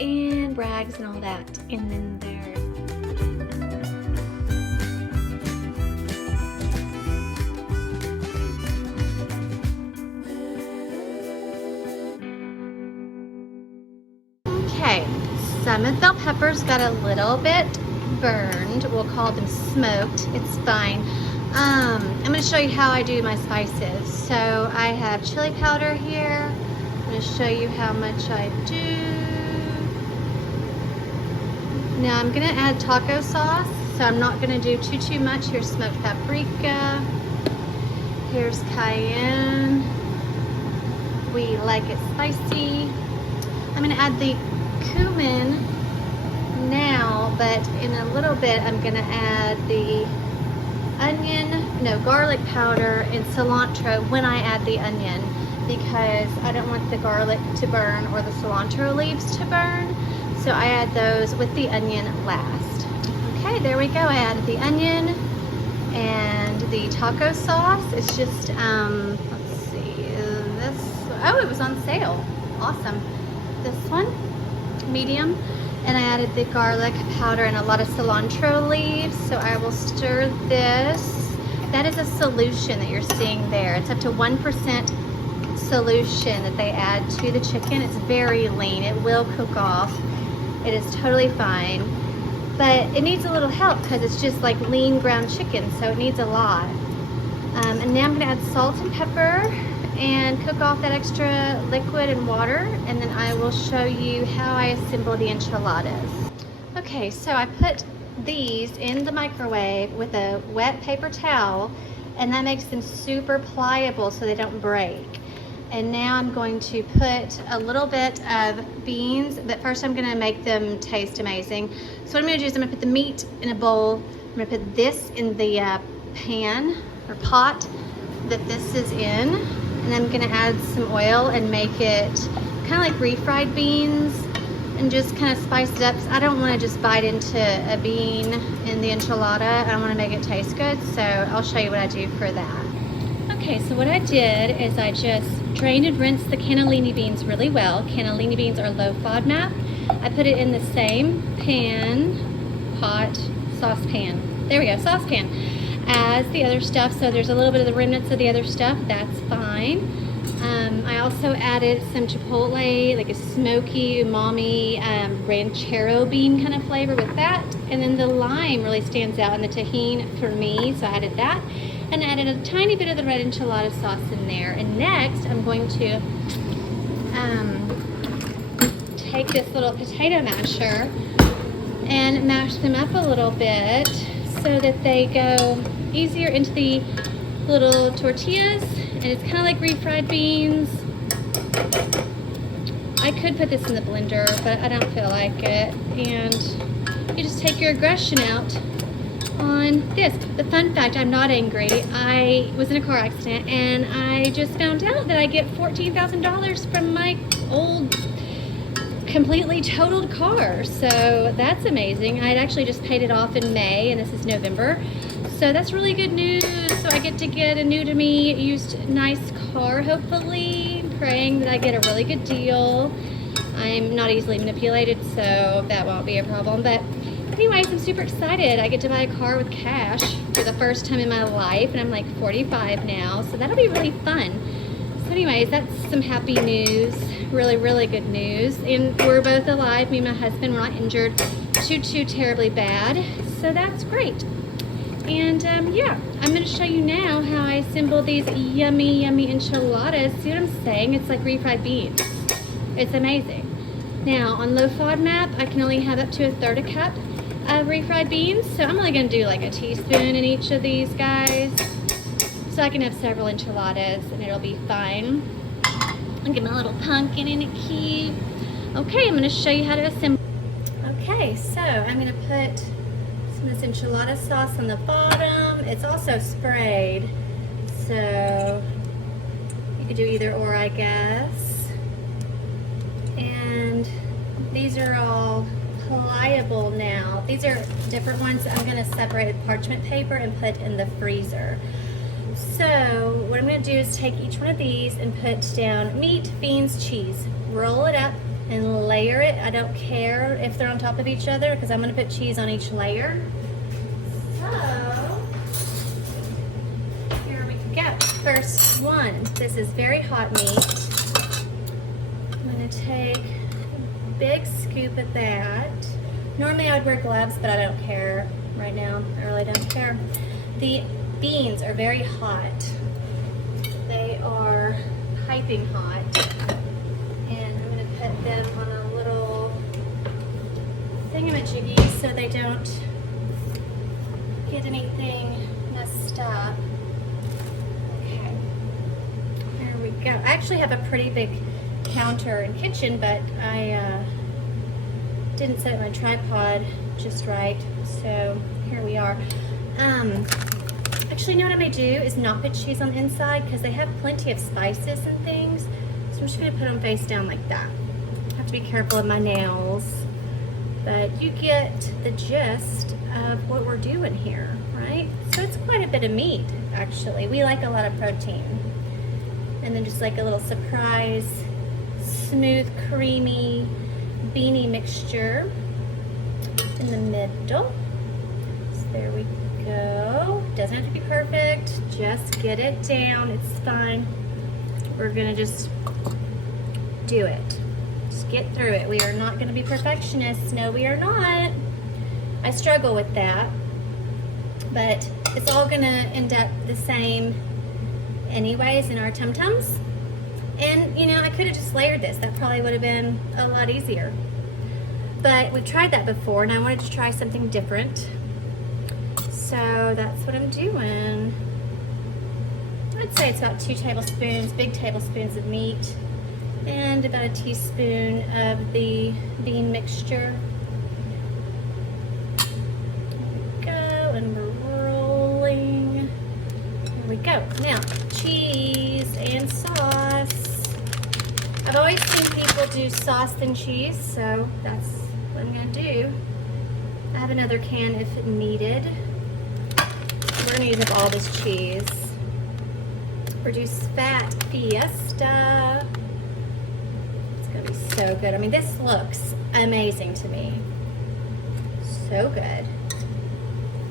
and rags and all that. And then there's okay, some of the bell peppers got a little bit burned. We'll call them smoked. It's fine. I'm going to show you how I do my spices. So I have chili powder here. I'm going to show you how much I do. Now I'm going to add taco sauce. So I'm not going to do too much. Here's smoked paprika. Here's cayenne. We like it spicy. I'm going to add the cumin now, but in a little bit I'm going to add the garlic powder and cilantro when I add the onion, because I don't want the garlic to burn or the cilantro leaves to burn, so I add those with the onion last. Okay, there we go. I added the onion and the taco sauce. It's just let's see, it was on sale. Awesome. This one, medium, and I added the garlic powder and a lot of cilantro leaves. So I will stir this. That is a solution that you're seeing there. It's up to 1% solution that they add to the chicken. It's very lean. It will cook off. It is totally fine, but it needs a little help because it's just like lean ground chicken, so it needs a lot. And now I'm going to add salt and pepper and cook off that extra liquid and water, and then I will show you how I assemble the enchiladas. Okay, so I put these in the microwave with a wet paper towel, and that makes them super pliable so they don't break. And now I'm going to put a little bit of beans, but first I'm gonna make them taste amazing. So what I'm gonna do is I'm gonna put the meat in a bowl. I'm gonna put this in the pan or pot that this is in. And I'm gonna add some oil and make it kind of like refried beans and just kind of spice it up. I don't want to just bite into a bean in the enchilada. I want to make it taste good, so I'll show you what I do for that. Okay, so what I did is I just drained and rinsed the cannellini beans really well. Cannellini beans are low FODMAP. I put it in the same saucepan. There we go, saucepan, as the other stuff. So there's a little bit of the remnants of the other stuff. That's fine. I also added some chipotle, like a smoky, umami, ranchero bean kind of flavor with that. And then the lime really stands out in the tahini for me, so I added that. And added a tiny bit of the red enchilada sauce in there. And next, I'm going to take this little potato masher and mash them up a little bit so that they go easier into the little tortillas. And it's kind of like refried beans. I could put this in the blender, but I don't feel like it. And you just take your aggression out on this. The fun fact, I'm not angry. I was in a car accident and I just found out that I get $14,000 from my old completely totaled car. So that's amazing. I had actually just paid it off in May and this is November. So that's really good news. So I get to get a new to me used nice car, hopefully. Praying that I get a really good deal. I'm not easily manipulated, so that won't be a problem. But anyways, I'm super excited. I get to buy a car with cash for the first time in my life, and I'm like 45 now, so that'll be really fun. So anyways, that's some happy news. Really, really good news. And we're both alive. Me and my husband, we're not injured too terribly bad. So that's great. And yeah, I'm going to show you now how I assemble these yummy enchiladas. See what I'm saying? It's like refried beans. It's amazing. Now, on low FODMAP, I can only have up to 1/3 cup of refried beans. So I'm only going to do like a teaspoon in each of these guys. So I can have several enchiladas and it'll be fine. I'll get my little pumpkin in it cute. Okay, I'm going to show you how to assemble. Okay, so I'm going to put this enchilada sauce on the bottom. It's also sprayed, so you could do either or, I guess. And these are all pliable now. These are different ones. I'm going to separate with parchment paper and put in the freezer. So what I'm going to do is take each one of these and put down meat, beans, cheese, roll it up, and layer it. I don't care if they're on top of each other because I'm gonna put cheese on each layer. So, here we go. First one, this is very hot meat. I'm gonna take a big scoop of that. Normally I would wear gloves, but I don't care right now. I really don't care. The beans are very hot. They are piping hot. And I'm gonna put them on a little thingamajiggy so they don't get anything messed up. Okay, there we go. I actually have a pretty big counter and kitchen, but I didn't set my tripod just right, so here we are. Actually, you know what I may do is not put cheese on the inside because they have plenty of spices and things, so I'm just gonna put them face down like that. I have to be careful of my nails, but you get the gist of what we're doing here, right? So it's quite a bit of meat, actually. We like a lot of protein. And then just like a little surprise, smooth, creamy, beanie mixture in the middle. So there we go. Doesn't have to be perfect, just get it down, it's fine. We're gonna just do it. Just get through it. We are not gonna be perfectionists. No, we are not. I struggle with that, but it's all gonna end up the same anyways in our tum-tums. And you know, I could have just layered this. That probably would have been a lot easier. But we've tried that before and I wanted to try something different. So that's what I'm doing. I'd say it's about 2 tablespoons, big tablespoons of meat, and about a teaspoon of the bean mixture. There we go, and we're rolling. There we go. Now, cheese and sauce. I've always seen people do sauce and cheese, so that's what I'm gonna do. I have another can if needed. We're gonna use up all this cheese. Reduce fat fiesta. It's gonna be so good. I mean, this looks amazing to me. So good.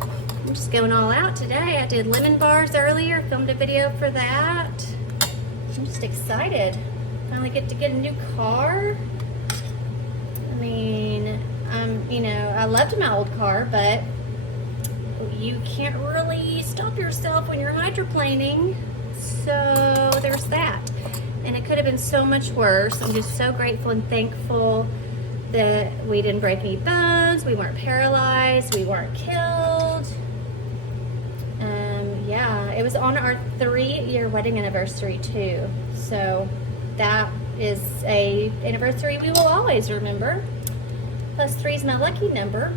I'm just going all out today. I did lemon bars earlier, filmed a video for that. I'm just excited. Finally get to get a new car. I mean, you know, I loved my old car, but you can't really stop yourself when you're hydroplaning. So there's that. And it could have been so much worse. I'm just so grateful and thankful that we didn't break any bones, we weren't paralyzed, we weren't killed. Yeah, it was on our 3-year wedding anniversary too. So that is a anniversary we will always remember. Plus 3 is my lucky number.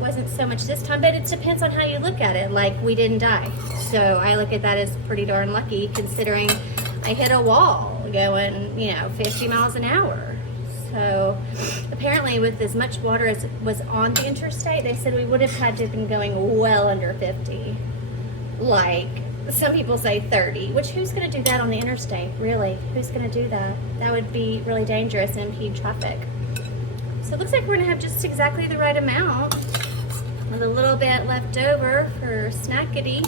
Wasn't so much this time, but it depends on how you look at it. Like, we didn't die. So I look at that as pretty darn lucky considering I hit a wall going, you know, 50 miles an hour. So apparently with as much water as was on the interstate, they said we would have had to have been going well under 50. Like, some people say 30, which who's going to do that on the interstate? Really? Who's going to do that? That would be really dangerous and impede traffic. So it looks like we're going to have just exactly the right amount with a little bit left over for snackity.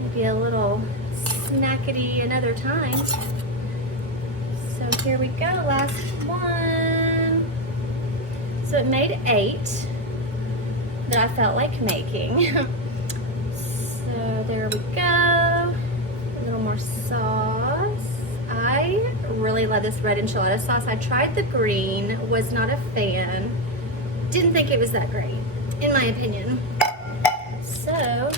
Maybe a little snackity another time. So here we go, last one. So it made 8 that I felt like making. So there we go. A little more sauce. I really love this red enchilada sauce. I tried the green, was not a fan. Didn't think it was that great, in my opinion. So,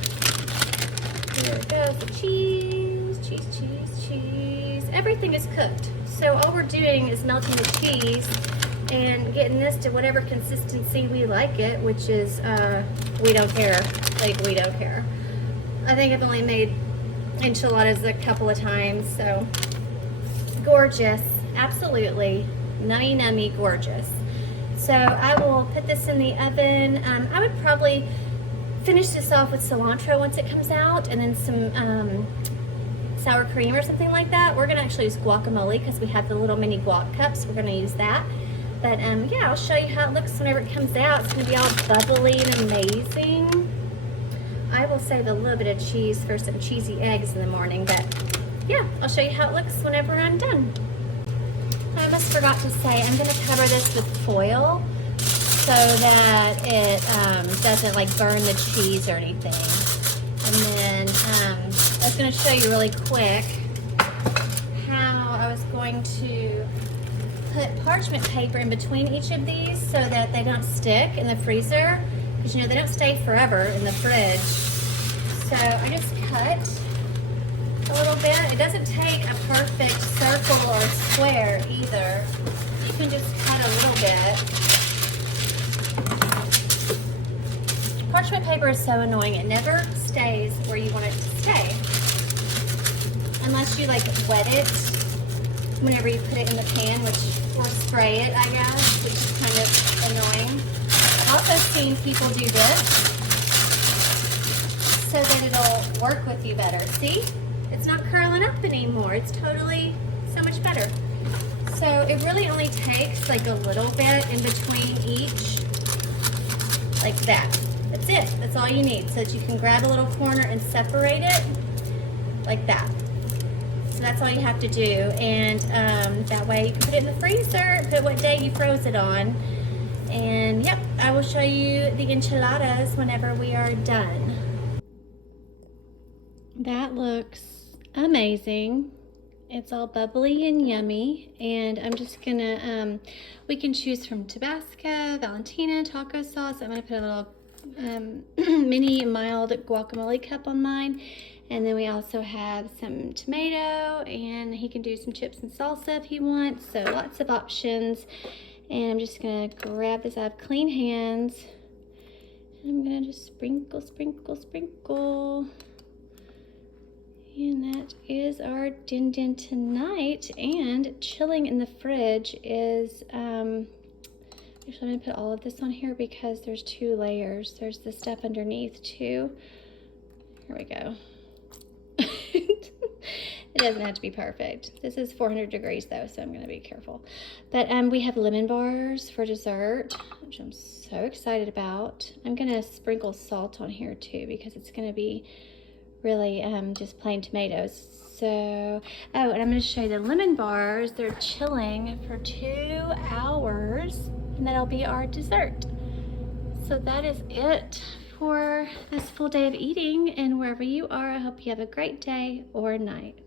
here it goes, the cheese, cheese. Everything is cooked. So all we're doing is melting the cheese and getting this to whatever consistency we like it, which is, we don't care. Like, we don't care. I think I've only made enchiladas a couple of times, so gorgeous, absolutely nummy gorgeous. So I will put this in the oven. I would probably finish this off with cilantro once it comes out, and then some sour cream or something like that. We're gonna actually use guacamole because we have the little mini guac cups. We're gonna use that. But yeah, I'll show you how it looks whenever it comes out. It's gonna be all bubbly and amazing. I will save a little bit of cheese for some cheesy eggs in the morning, but yeah, I'll show you how it looks whenever I'm done. I almost forgot to say, I'm gonna cover this with foil so that it doesn't like burn the cheese or anything. And then I was gonna show you really quick how I was going to put parchment paper in between each of these so that they don't stick in the freezer, because you know they don't stay forever in the fridge. So I just cut a little bit. It doesn't take a perfect circle or square either. You can just cut a little bit. Parchment paper is so annoying. It never stays where you want it to stay. Unless you like wet it whenever you put it in the pan, or spray it, I guess, which is kind of annoying. I've also seen people do this so that it'll work with you better. See? It's not curling up anymore. It's totally so much better. So it really only takes like a little bit in between each, like that. That's it. That's all you need, so that you can grab a little corner and separate it like that. So that's all you have to do, and that way you can put it in the freezer, put what day you froze it on, and yep, I will show you the enchiladas whenever we are done. That looks amazing. It's all bubbly and yummy, and I'm just gonna, we can choose from Tabasco, Valentina, taco sauce. I'm gonna put a little mini mild guacamole cup on mine. And then we also have some tomato, and he can do some chips and salsa if he wants. So lots of options. And I'm just gonna grab this. I have clean hands. I'm gonna just sprinkle, sprinkle, sprinkle. And that is our din din tonight. And chilling in the fridge is, actually I'm gonna put all of this on here because there's 2 layers. There's the stuff underneath too. Here we go. It doesn't have to be perfect. This is 400 degrees though, so I'm gonna be careful. But we have lemon bars for dessert, which I'm so excited about. I'm gonna sprinkle salt on here too because it's gonna be really just plain tomatoes. So, oh, and I'm gonna show you the lemon bars. They're chilling for 2 hours, and that'll be our dessert. So that is it for this full day of eating, and wherever you are, I hope you have a great day or night.